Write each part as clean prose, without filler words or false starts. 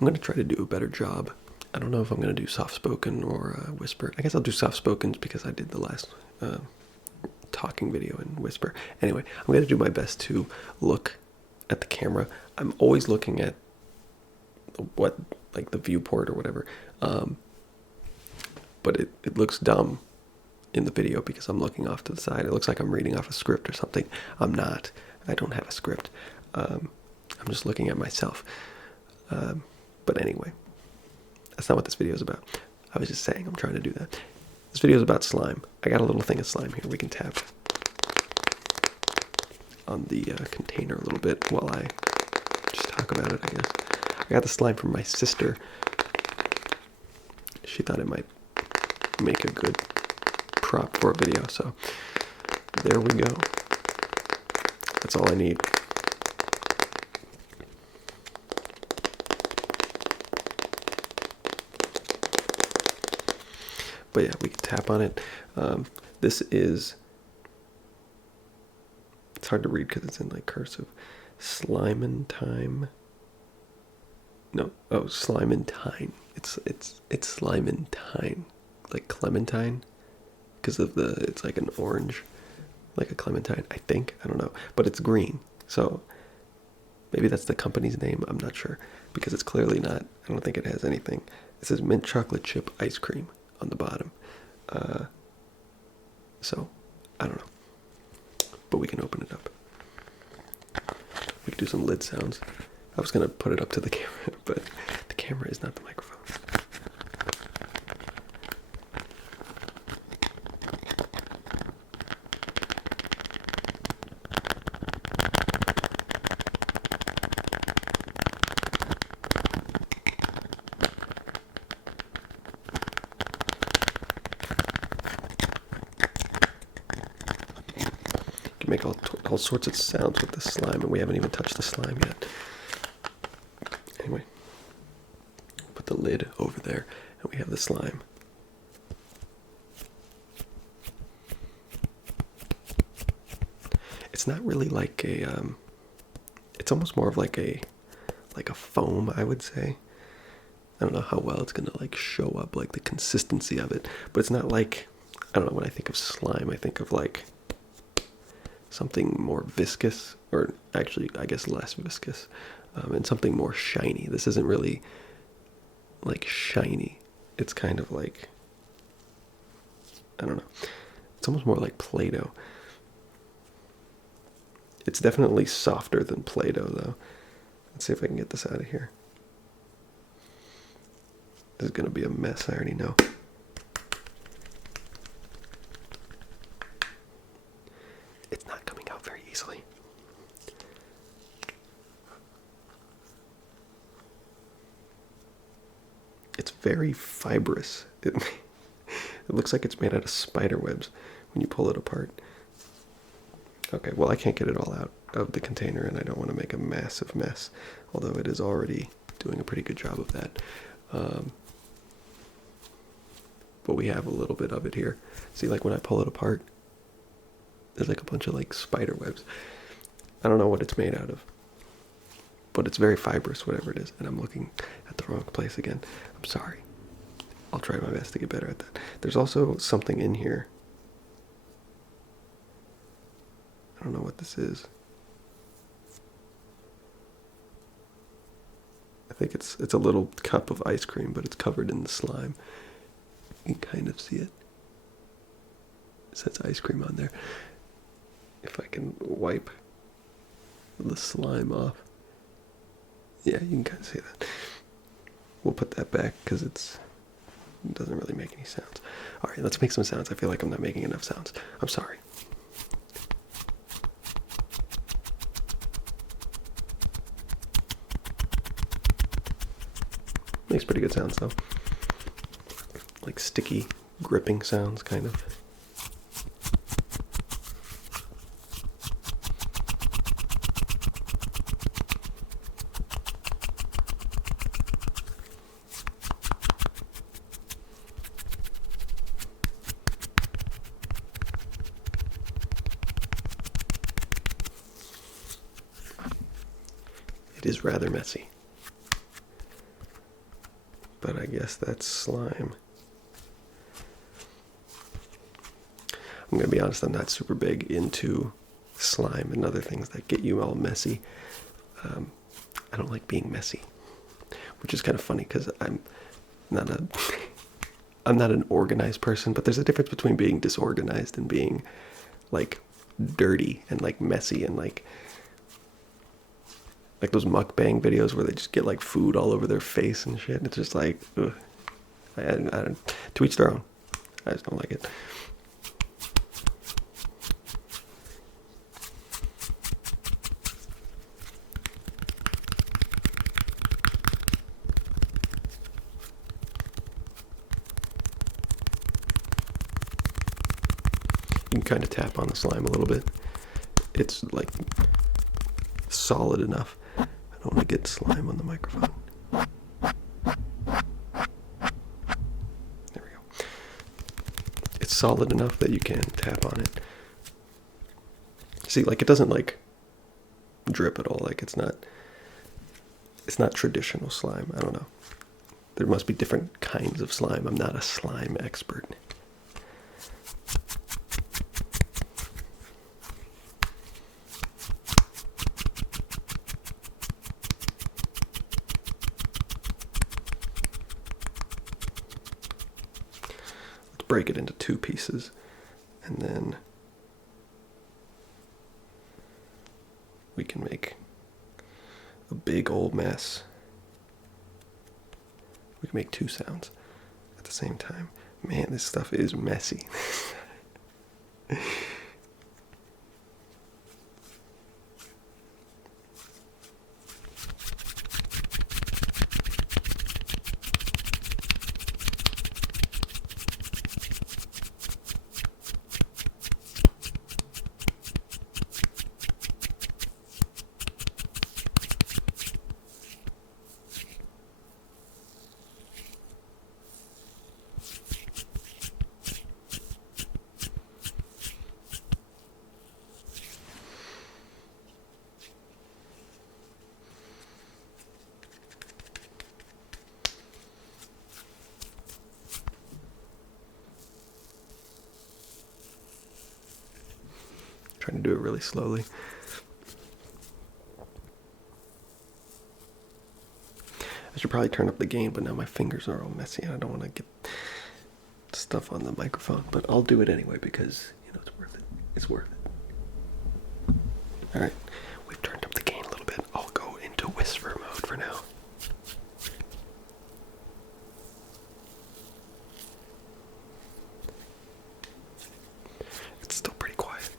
I'm going to try to do a better job. I don't know if I'm going to do soft-spoken or whisper. I guess I'll do soft-spoken because I did the last talking video in whisper. Anyway, I'm going to do my best to look at the camera. I'm always looking at the viewport or whatever. But it looks dumb in the video because I'm looking off to the side. It looks like I'm reading off a script or something. I'm not. I don't have a script. I'm just looking at myself. But anyway, that's not what this video is about. I was just saying I'm trying to do that. This video is about slime. I got a little thing of slime here. We can tap on the container a little bit while I just talk about it, I guess. I got the slime from my sister. She thought it might make a good prop for a video, so there we go. That's all I need. But yeah, we can tap on it. This is, it's hard to read because it's in like cursive. Slimentime. No, oh, Slimentine. It's Slimentine, like clementine, because of it's like an orange, like a clementine. I think, I don't know, but it's green. So maybe that's the company's name. I'm not sure because it's clearly not. I don't think it has anything. It says mint chocolate chip ice cream on the bottom. So I don't know, but we can open it up. We can do some lid sounds. I was gonna put it up to the camera, but the camera is not the microphone. You can make all sorts of sounds with the slime, and we haven't even touched the slime yet. Anyway, put the lid over there, and we have the slime. It's not really like a, it's almost more of like a foam, I would say. I don't know how well it's gonna like show up, like the consistency of it, but it's not like, I don't know, when I think of slime, I think of like something more viscous, or actually, I guess less viscous, and something more shiny. This isn't really like shiny. It's kind of like, I don't know. It's almost more like Play-Doh. It's definitely softer than Play-Doh, though. Let's see if I can get this out of here. This is gonna be a mess, I already know. It's not coming out very easily. It's very fibrous. It looks like it's made out of spider webs when you pull it apart. Okay, well, I can't get it all out of the container, and I don't want to make a massive mess, although it is already doing a pretty good job of that. But we have a little bit of it here. See, like when I pull it apart, there's like a bunch of like spider webs. I don't know what it's made out of, but it's very fibrous, whatever it is. And I'm looking at the wrong place again. I'm sorry. I'll try my best to get better at that. There's also something in here. I don't know what this is. I think it's a little cup of ice cream, but it's covered in the slime. You can kind of see it. It says ice cream on there. If I can wipe the slime off. Yeah, you can kind of see that. We'll put that back because it doesn't really make any sounds. All right, let's make some sounds. I feel like I'm not making enough sounds. I'm sorry. Makes pretty good sounds though. Like sticky, gripping sounds, kind of. It is rather messy. but I guess that's slime. I'm gonna be honest, I'm not super big into slime and other things that get you all messy. I don't like being messy, which is kind of funny because not a I'm not an organized person, but there's a difference between being disorganized and being like dirty and like messy and like those mukbang videos where they just get like food all over their face and shit. It's just like, ugh. I don't, to each their own. I just don't like it. You can kind of tap on the slime a little bit. It's like solid enough. I don't want to get slime on the microphone. There we go. It's solid enough that you can tap on it. See, like it doesn't like drip at all. Like it's not traditional slime. I don't know. There must be different kinds of slime. I'm not a slime expert. Break it into two pieces, and then we can make a big old mess. We can make two sounds at the same time. Man, this stuff is messy. Trying to do it really slowly. I should probably turn up the gain, but now my fingers are all messy and I don't want to get stuff on the microphone. But I'll do it anyway because, you know, it's worth it. It's worth it. Alright, we've turned up the gain a little bit. I'll go into whisper mode for now. It's still pretty quiet.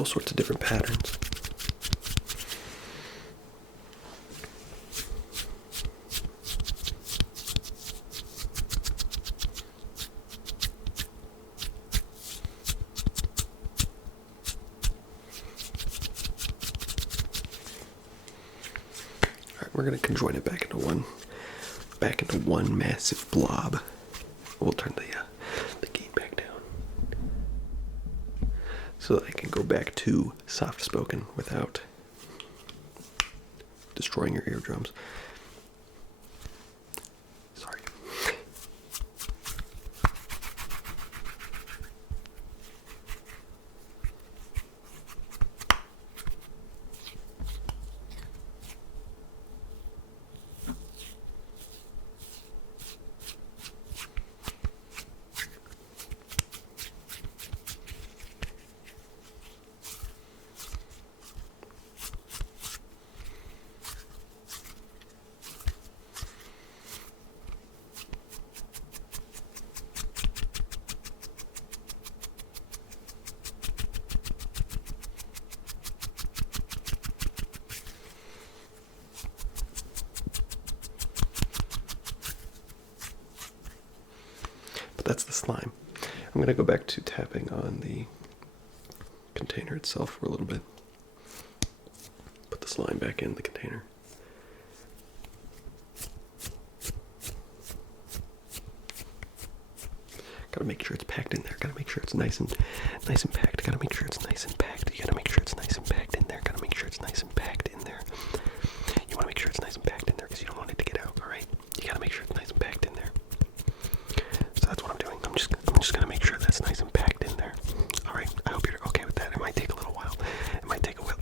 all sorts of different patterns. Alright, we're going to conjoin it back into one massive blob. We'll turn the gain back down so that I can go back to soft spoken without destroying your eardrums. Sorry. But that's the slime. I'm going to go back to tapping on the container itself for a little bit. Put the slime back in the container. Gotta make sure it's packed in there. Gotta make sure it's nice and packed. Gotta make sure it's nice and packed. You gotta make sure it's nice and packed in there. Gotta make sure it's nice and packed in there. You wanna make sure it's nice and packed in there because you don't want it to get out, alright? You gotta make sure it's nice and packed in there. So that's what I'm doing. I'm just gonna make sure that's nice and packed in there. Alright, I hope you're okay with that. It might take a little while. It might take a little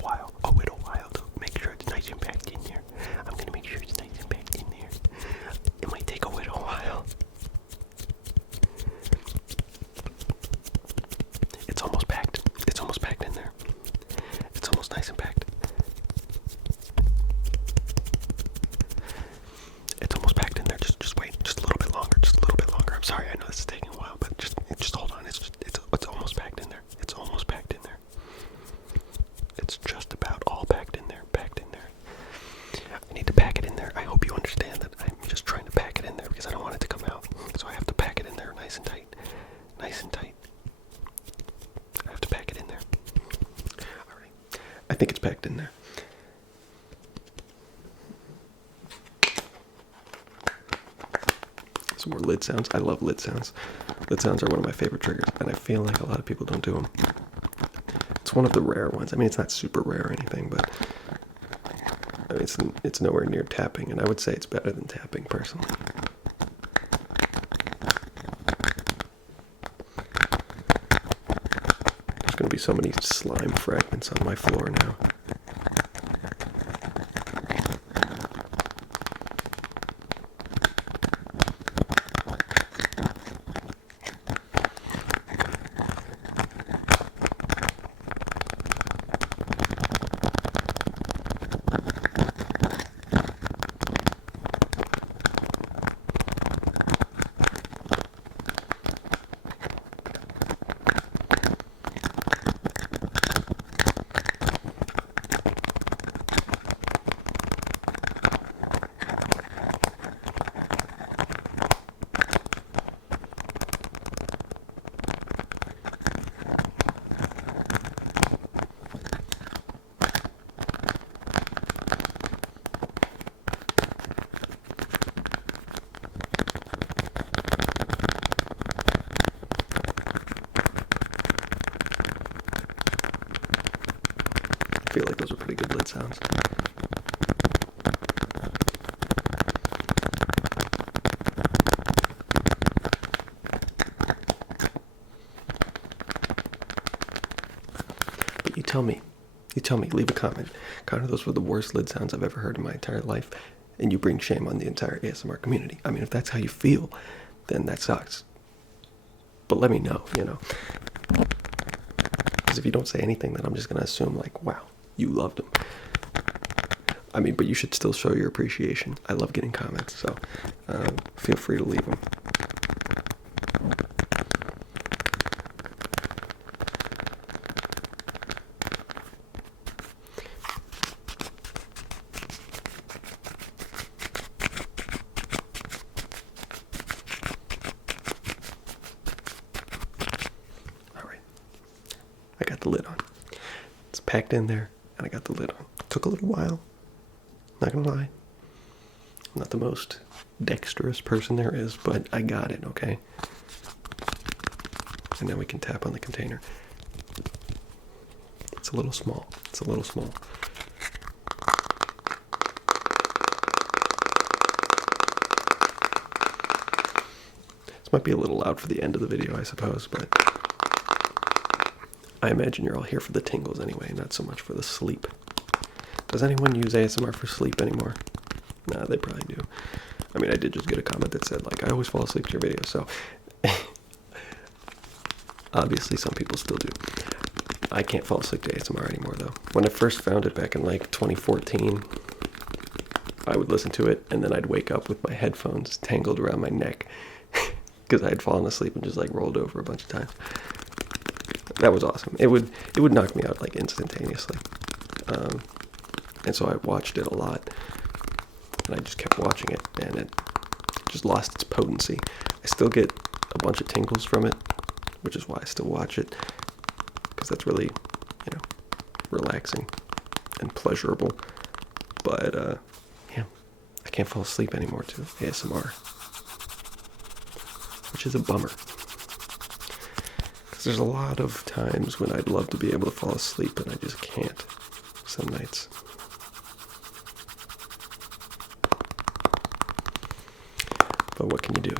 while to make sure it's nice and packed in there. I'm gonna make sure it's nice and packed in there. It might take a little while. It's almost packed. It's almost packed in there. It's almost nice and packed. It's almost packed in there. Just wait. Just a little bit longer. Just a little bit longer. I'm sorry. I know this is taking a while, but just hold on. It's almost packed in there. It's almost packed in there. It's just about all packed in there. Packed in there. I need to pack it in there. I hope you understand that I'm just trying to pack it in there because I don't want it to come out. So I have to pack it in there nice and tight. Nice and tight. I have to pack it in there. Alright. I think it's packed in there. Some more lid sounds. I love lid sounds. Lid sounds are one of my favorite triggers, and I feel like a lot of people don't do them. It's one of the rare ones. I mean, it's not super rare or anything, but I mean, it's nowhere near tapping, and I would say it's better than tapping, personally. There's going to be so many slime fragments on my floor now. I feel like those are pretty good lid sounds. But you tell me, leave a comment. Connor, those were the worst lid sounds I've ever heard in my entire life, and you bring shame on the entire ASMR community. I mean, if that's how you feel, then that sucks. But let me know, you know. Because if you don't say anything, then I'm just going to assume, like, wow, you loved them. I mean, but you should still show your appreciation. I love getting comments, so feel free to leave them. packed in there, and I got the lid on. Took a little while, not gonna lie. I'm not the most dexterous person there is, but I got it, okay? And now we can tap on the container. It's a little small. It's a little small. This might be a little loud for the end of the video, I suppose, but I imagine you're all here for the tingles anyway, not so much for the sleep. Does anyone use ASMR for sleep anymore? Nah, they probably do. I mean, I did just get a comment that said, like, I always fall asleep to your videos, so obviously some people still do. I can't fall asleep to ASMR anymore, though. When I first found it back in, like, 2014, I would listen to it, and then I'd wake up with my headphones tangled around my neck because I had fallen asleep and just, like, rolled over a bunch of times. That was awesome. It would knock me out, like, instantaneously. And so I watched it a lot, and I just kept watching it, and it just lost its potency. I still get a bunch of tingles from it, which is why I still watch it, because that's really, relaxing and pleasurable. But, yeah, I can't fall asleep anymore to ASMR, which is a bummer. Because there's a lot of times when I'd love to be able to fall asleep, and I just can't some nights. But what can you do,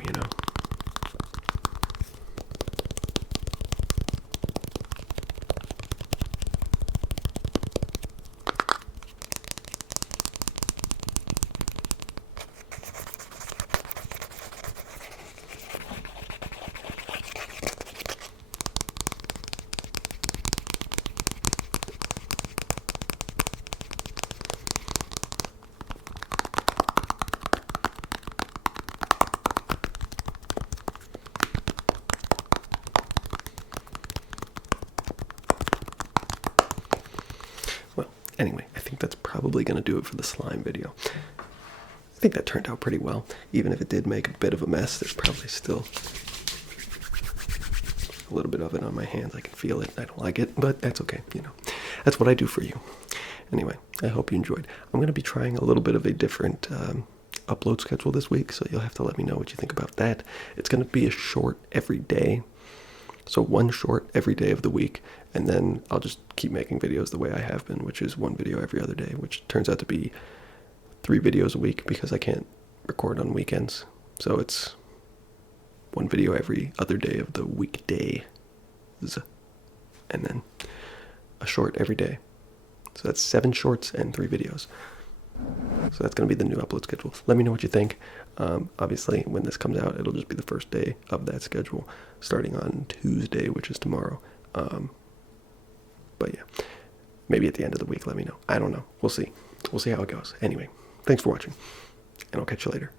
Well, anyway, I think that's probably going to do it for the slime video. I think that turned out pretty well. Even if it did make a bit of a mess, there's probably still a little bit of it on my hands. I can feel it. I don't like it, but that's okay. That's what I do for you. Anyway, I hope you enjoyed. I'm going to be trying a little bit of a different upload schedule this week, so you'll have to let me know what you think about that. It's going to be a short every day. So one short every day of the week, and then I'll just keep making videos the way I have been, which is one video every other day, which turns out to be 3 videos a week because I can't record on weekends. So it's one video every other day of the weekdays, and then a short every day. So that's 7 shorts and 3 videos. So that's going to be the new upload schedule. Let me know what you think. Obviously, when this comes out, it'll just be the first day of that schedule, starting on Tuesday, which is tomorrow. But yeah, maybe at the end of the week, let me know. I don't know. We'll see. We'll see how it goes. Anyway, thanks for watching, and I'll catch you later.